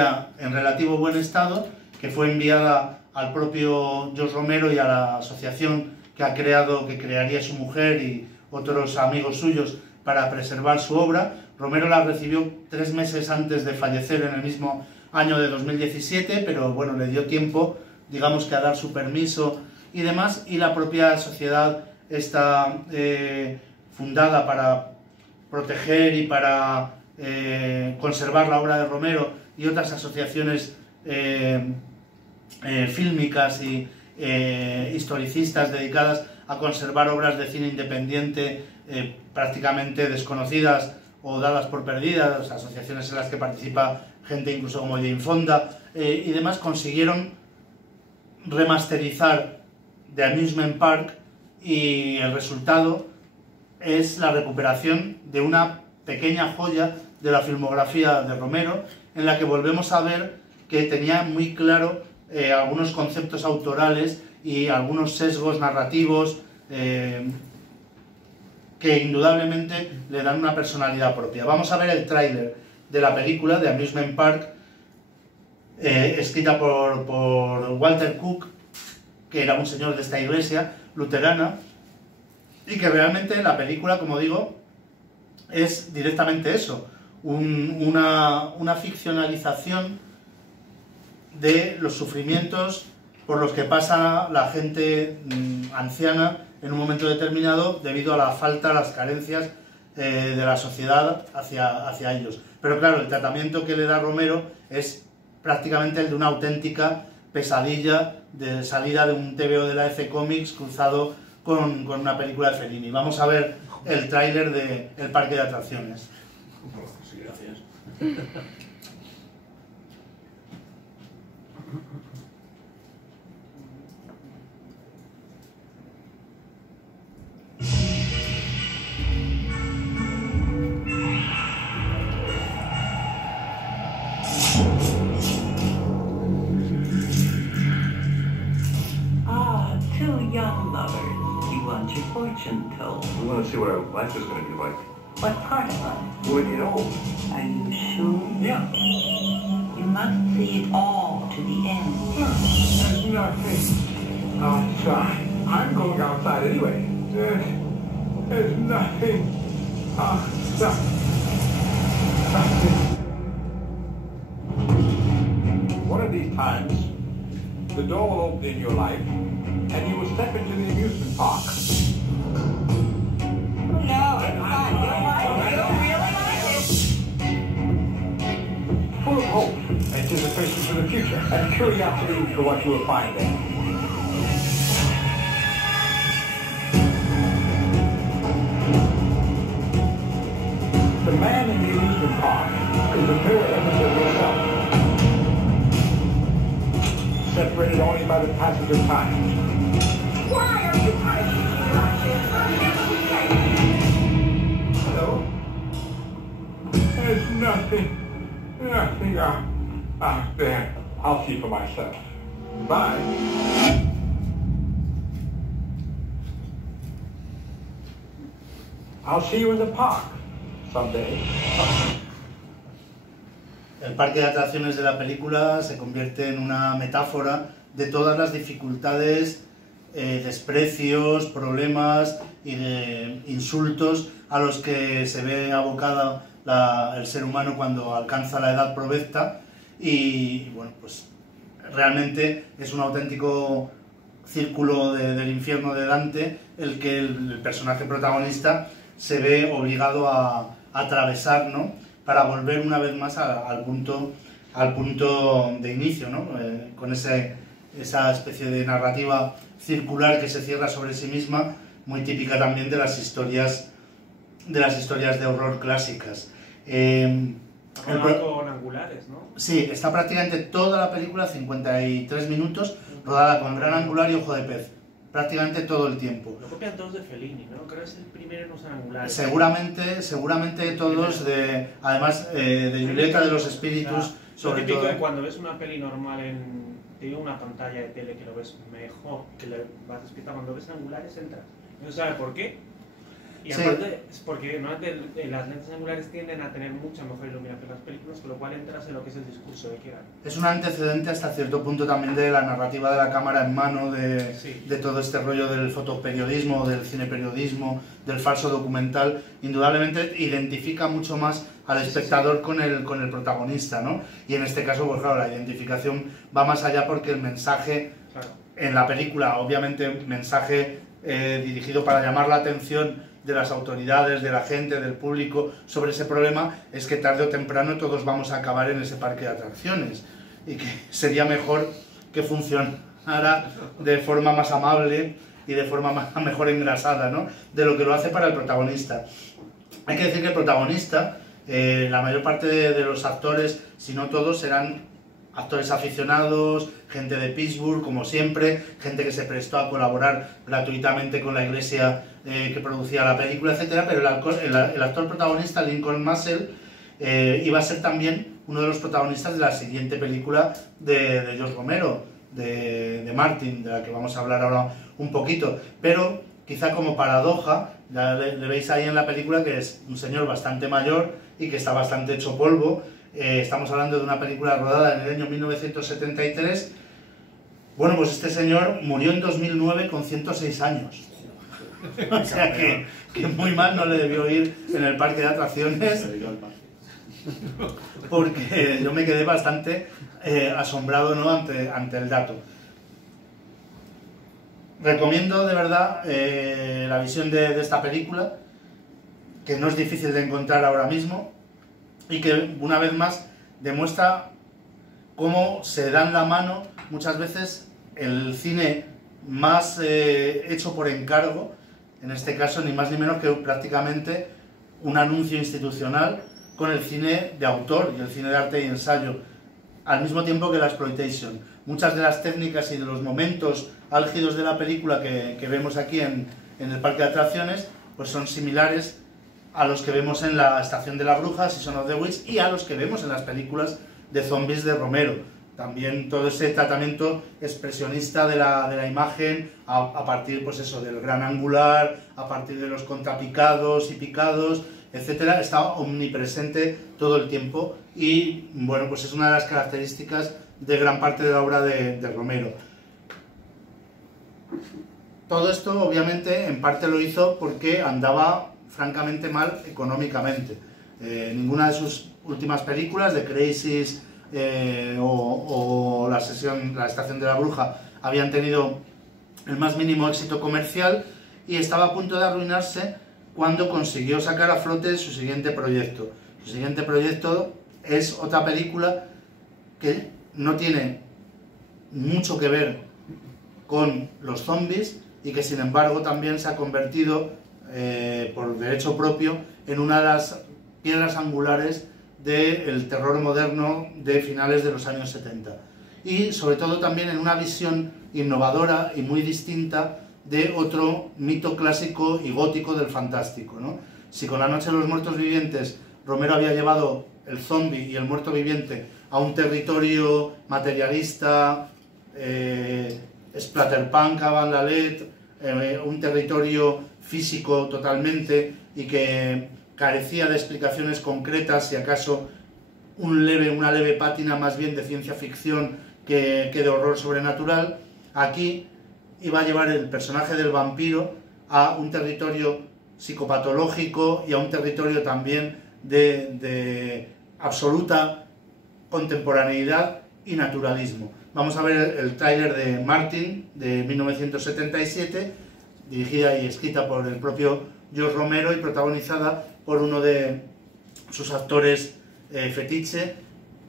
en relativo buen estado, que fue enviada al propio George Romero y a la asociación que crearía su mujer y otros amigos suyos para preservar su obra. Romero la recibió 3 meses antes de fallecer, en el mismo año de 2017, pero bueno, le dio tiempo, digamos que a dar su permiso y demás, y la propia sociedad está fundada para proteger y para conservar la obra de Romero, y otras asociaciones fílmicas y historicistas dedicadas a conservar obras de cine independiente prácticamente desconocidas o dadas por perdidas, asociaciones en las que participa gente incluso como Jane Fonda y demás, consiguieron remasterizar The Amusement Park, y el resultado es la recuperación de una pequeña joya de la filmografía de Romero, en la que volvemos a ver que tenía muy claro algunos conceptos autorales y algunos sesgos narrativos que indudablemente le dan una personalidad propia. Vamos a ver el tráiler de la película de Amusement Park, escrita por Walter Cook, que era un señor de esta iglesia luterana, y que realmente la película, como digo, es directamente eso, una ficcionalización de los sufrimientos por los que pasa la gente anciana en un momento determinado debido a la falta, a las carencias de la sociedad hacia ellos. Pero claro, el tratamiento que le da Romero es prácticamente el de una auténtica pesadilla de salida de un TVO de la EC Comics cruzado con una película de Fellini. Vamos a ver el tráiler de El Parque de Atracciones. Sí, gracias. Ah, 2 young lovers. You want your fortune told. We want to see what our life is going to be like. What part of life? When we get old. Are you sure? Yeah. You must see it all to the end. There's nothing outside. I'm going outside anyway. There's nothing outside. Nothing. One of these times, the door will open in your life, and you will step into the amusement park. No, it's not. You really like it? Full of hope, anticipation for the future, and curiosity for what you will find there. The man in the amusement park is a mirror image of yourself, separated only by the passage of time. Why are you punishing me like this? Hello? There's nothing out there. I'll see for myself. Bye. I'll see you in the park someday. El parque de atracciones de la película se convierte en una metáfora de todas las dificultades, desprecios, problemas y insultos a los que se ve abocado el ser humano cuando alcanza la edad provecta, y bueno, pues realmente es un auténtico círculo del infierno de Dante el que el personaje protagonista se ve obligado a atravesar, ¿no?, para volver una vez más al punto de inicio, ¿no?, con esa especie de narrativa circular que se cierra sobre sí misma, muy típica también de las historias de horror clásicas. Con angulares, ¿no? Sí, está prácticamente toda la película, 53 minutos, rodada con gran angular y ojo de pez, prácticamente todo el tiempo. Lo copian todos de Fellini, ¿no? Creo que es el primero en usar angulares. Seguramente todos, además de Julieta de los Espíritus, sobre lo típico todo. de cuando ves una peli normal en una pantalla de tele que lo ves mejor, que le vas despierta, cuando ves angulares entras. ¿No sabes por qué? Y aparte, es porque normalmente las lentes angulares tienden a tener mucha mejor iluminación en las películas, con lo cual entras en lo que es el discurso de Kieran. Es un antecedente hasta cierto punto también de la narrativa de la cámara en mano, de todo este rollo del fotoperiodismo, del cineperiodismo, del falso documental. Indudablemente identifica mucho más al espectador con el protagonista, ¿no? Y en este caso, pues claro, la identificación va más allá porque el mensaje en la película, obviamente mensaje dirigido para llamar la atención de las autoridades, de la gente, del público sobre ese problema, es que tarde o temprano todos vamos a acabar en ese parque de atracciones y que sería mejor que funcionara de forma más amable y de forma mejor engrasada, ¿no?, de lo que lo hace para el protagonista. Hay que decir que el protagonista, la mayor parte de los actores, si no todos, serán actores aficionados, gente de Pittsburgh, como siempre, gente que se prestó a colaborar gratuitamente con la iglesia que producía la película, etcétera. Pero el actor protagonista, Lincoln Marcel, iba a ser también uno de los protagonistas de la siguiente película de George Romero, de Martin, de la que vamos a hablar ahora un poquito. Pero quizá como paradoja, ya le veis ahí en la película que es un señor bastante mayor y que está bastante hecho polvo. Estamos hablando de una película rodada en el año 1973. Bueno, pues este señor murió en 2009 con 106 años. O sea que muy mal no le debió ir en el parque de atracciones, porque yo me quedé bastante asombrado, ¿no?, ante el dato. Recomiendo de verdad la visión de esta película, que no es difícil de encontrar ahora mismo, y que una vez más demuestra cómo se dan la mano muchas veces el cine más hecho por encargo, en este caso ni más ni menos que prácticamente un anuncio institucional, con el cine de autor y el cine de arte y ensayo, al mismo tiempo que la exploitation. Muchas de las técnicas y de los momentos álgidos de la película que vemos aquí en el parque de atracciones, pues son similares a los que vemos en la Estación de la Bruja, Season of the Witch, y a los que vemos en las películas de zombies de Romero. También todo ese tratamiento expresionista de la imagen a partir, pues eso, del gran angular, a partir de los contrapicados y picados, etcétera, está omnipresente todo el tiempo y, bueno, pues es una de las características de gran parte de la obra de Romero. Todo esto, obviamente, en parte lo hizo porque andaba francamente mal económicamente. Ninguna de sus últimas películas, The Crisis o la Estación de la Bruja, habían tenido el más mínimo éxito comercial y estaba a punto de arruinarse cuando consiguió sacar a flote su siguiente proyecto. Su siguiente proyecto es otra película que no tiene mucho que ver con los zombies y que sin embargo también se ha convertido por derecho propio en una de las piedras angulares del terror moderno de finales de los años 70 y sobre todo también en una visión innovadora y muy distinta de otro mito clásico y gótico del fantástico, ¿no? Si con La Noche de los Muertos Vivientes Romero había llevado el zombie y el muerto viviente a un territorio materialista, splatterpunk, avant la lettre, un territorio físico totalmente y que carecía de explicaciones concretas, si acaso una leve pátina más bien de ciencia ficción que de horror sobrenatural, aquí iba a llevar el personaje del vampiro a un territorio psicopatológico y a un territorio también de absoluta contemporaneidad y naturalismo. Vamos a ver el tráiler de Martin de 1977, dirigida y escrita por el propio George Romero y protagonizada por uno de sus actores fetiche,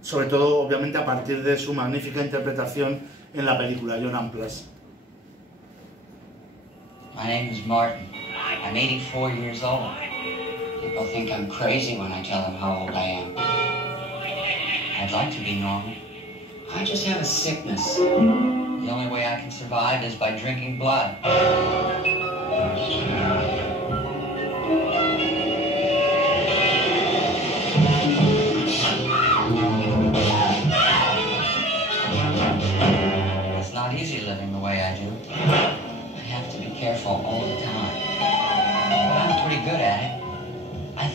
sobre todo obviamente a partir de su magnífica interpretación en la película, John Amplas. My name is Martin. I'm 84 years old. People think I'm crazy when I tell them how old I am. I'd like to be normal. I just have a sickness. The only way I can survive is by drinking blood. It's not easy living the way I do. I have to be careful all the time. But I'm pretty good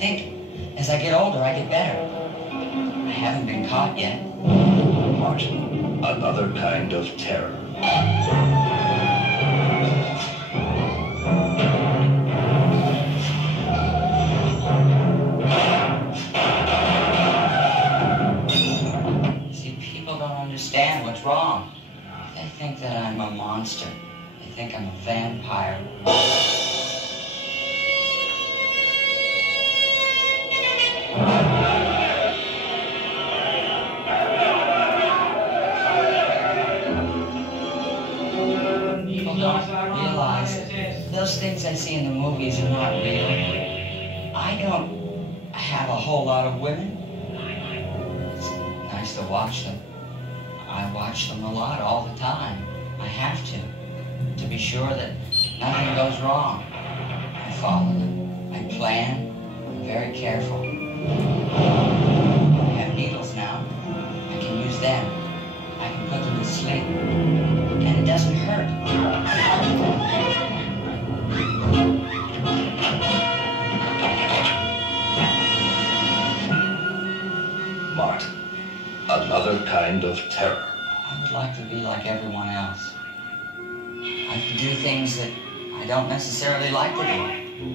think as I get older, I get better. I haven't been caught yet. Martin, another kind of terror. See, people don't understand what's wrong. They think that I'm a monster. They think I'm a vampire. People don't realize those things I see in the movies are not real. I don't have a whole lot of women. It's nice to watch them. I watch them a lot, all the time. I have to be sure that nothing goes wrong. I follow them. I plan. I'm very careful. I have needles now. I can use them. I can put them to sleep. And it doesn't hurt. Martin, another kind of terror. I would like to be like everyone else. I can do things that I don't necessarily like to do.